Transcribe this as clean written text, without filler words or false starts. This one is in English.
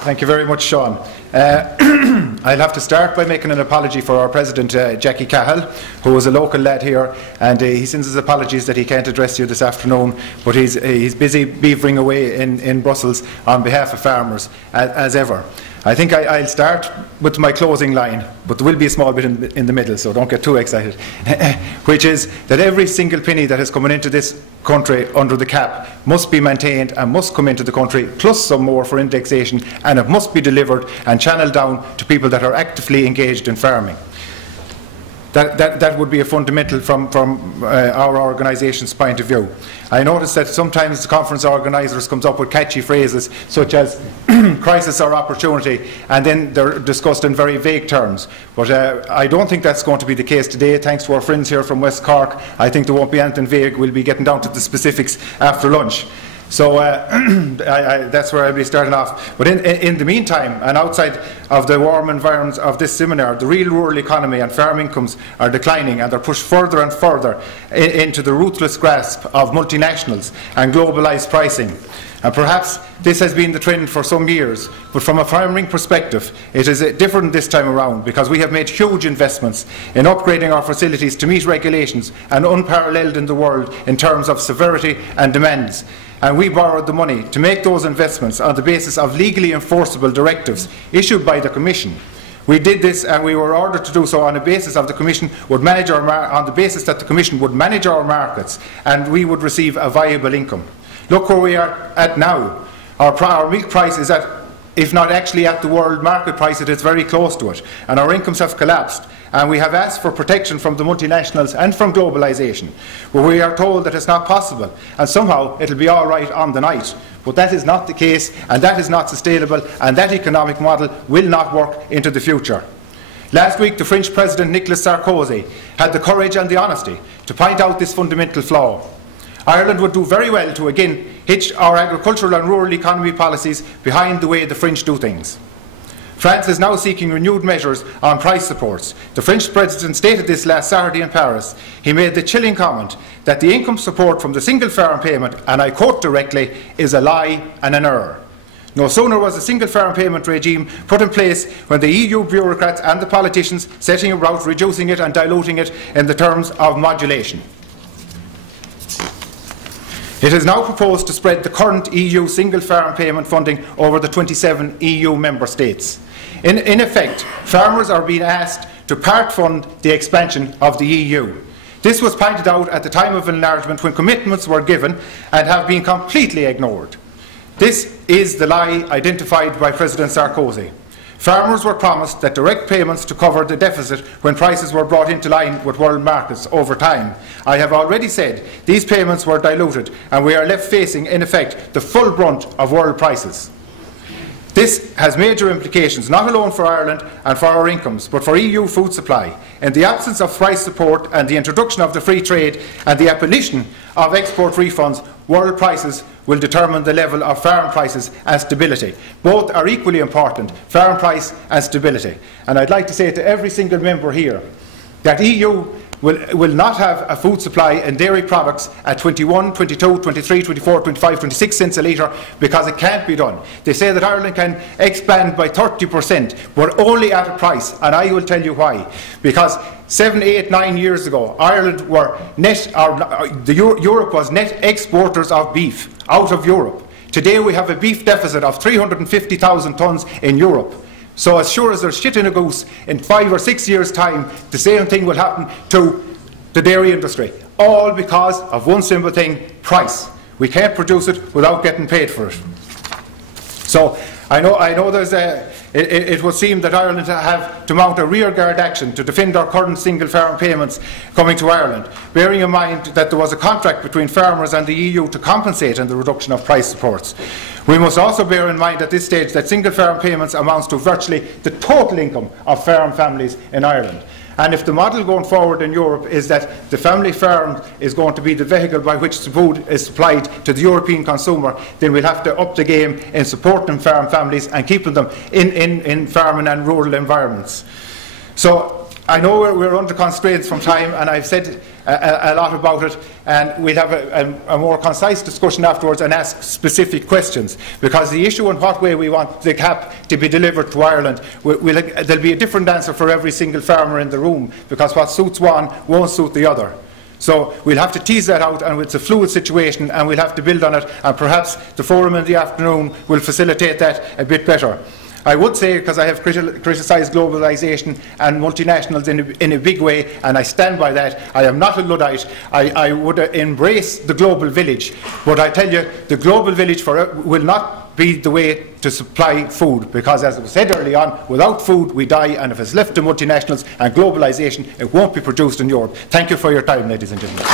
Thank you very much, Sean. I'll have to start by making an apology for our President, Jackie Cahill, who is a local lad here, and he sends his apologies that he can't address you this afternoon, but he's busy beavering away in Brussels on behalf of farmers, as ever. I think I'll start with my closing line, but there will be a small bit in the middle, so don't get too excited, which is that every single penny that is coming into this country under the cap must be maintained and must come into the country, plus some more for indexation, and it must be delivered and channeled down to people that are actively engaged in farming. That would be a fundamental from our organisation's point of view. I notice that sometimes the conference organisers comes up with catchy phrases such as crisis or opportunity, and then they're discussed in very vague terms. But I don't think that's going to be the case today, thanks to our friends here from West Cork. I think there won't be anything vague. We'll be getting down to the specifics after lunch. So that's where I'll be starting off. But in the meantime, and outside of the warm environment of this seminar, the real rural economy and farm incomes are declining, and they're pushed further and further into the ruthless grasp of multinationals and globalised pricing. And perhaps this has been the trend for some years, but from a farming perspective, it is different this time around, because we have made huge investments in upgrading our facilities to meet regulations and unparalleled in the world in terms of severity and demands. And we borrowed the money to make those investments on the basis of legally enforceable directives issued by the Commission. We did this, and we were ordered to do so on the basis of the Commission would manage on the basis that the Commission would manage our markets, and we would receive a viable income. Look where we are at now. Our milk price is at, if not actually at the world market price, it is very close to it, and our incomes have collapsed. And we have asked for protection from the multinationals and from globalisation, but we are told that it's not possible, and somehow it'll be all right on the night. But that is not the case, and that is not sustainable, and that economic model will not work into the future. Last week, the French President Nicolas Sarkozy had the courage and the honesty to point out this fundamental flaw. Ireland would do very well to again hitch our agricultural and rural economy policies behind the way the French do things. France is now seeking renewed measures on price supports. The French President stated this last Saturday in Paris. He made the chilling comment that the income support from the single farm payment, and I quote directly, is a lie and an error. No sooner was the single farm payment regime put in place when the EU bureaucrats and the politicians setting about reducing it and diluting it in the terms of modulation. It is now proposed to spread the current EU single farm payment funding over the 27 EU member states. In effect, farmers are being asked to part fund the expansion of the EU. This was pointed out at the time of enlargement, when commitments were given and have been completely ignored. This is the lie identified by President Sarkozy. Farmers were promised that direct payments to cover the deficit when prices were brought into line with world markets over time. I have already said these payments were diluted, and we are left facing, in effect, the full brunt of world prices. This has major implications, not alone for Ireland and for our incomes, but for EU food supply. In the absence of price support and the introduction of the free trade and the abolition of export refunds, world prices will determine the level of farm prices and stability. Both are equally important, farm price and stability. And I'd like to say to every single member here that EU will not have a food supply in dairy products at 21, 22, 23, 24, 25, 26 cents a litre, because it can't be done. They say that Ireland can expand by 30%, but only at a price, and I will tell you why. Because 7, 8, 9 years ago, Ireland were Europe was net exporters of beef out of Europe. Today we have a beef deficit of 350,000 tonnes in Europe. So as sure as there's shit in a goose, in 5 or 6 years' time, the same thing will happen to the dairy industry. All because of one simple thing, price. We can't produce it without getting paid for it. So I know there's it would seem that Ireland have to mount a rearguard action to defend our current single farm payments coming to Ireland, bearing in mind that there was a contract between farmers and the EU to compensate in the reduction of price supports. We must also bear in mind at this stage that single farm payments amounts to virtually the total income of farm families in Ireland. And if the model going forward in Europe is that the family farm is going to be the vehicle by which the food is supplied to the European consumer, then we'll have to up the game in supporting farm families and keeping them in farming and rural environments. So I know we're under constraints from time, and I've said a lot about it, and we'll have a more concise discussion afterwards and ask specific questions, because the issue in what way we want the CAP to be delivered to Ireland, there'll be a different answer for every single farmer in the room, because what suits one won't suit the other. So we'll have to tease that out, and it's a fluid situation, and we'll have to build on it, and perhaps the forum in the afternoon will facilitate that a bit better. I would say, because I have criticised globalisation and multinationals in a big way, and I stand by that, I am not a Luddite. I would embrace the global village, but I tell you, the global village will not be the way to supply food, because as was said early on, without food we die, and if it's left to multinationals and globalisation, it won't be produced in Europe. Thank you for your time, ladies and gentlemen.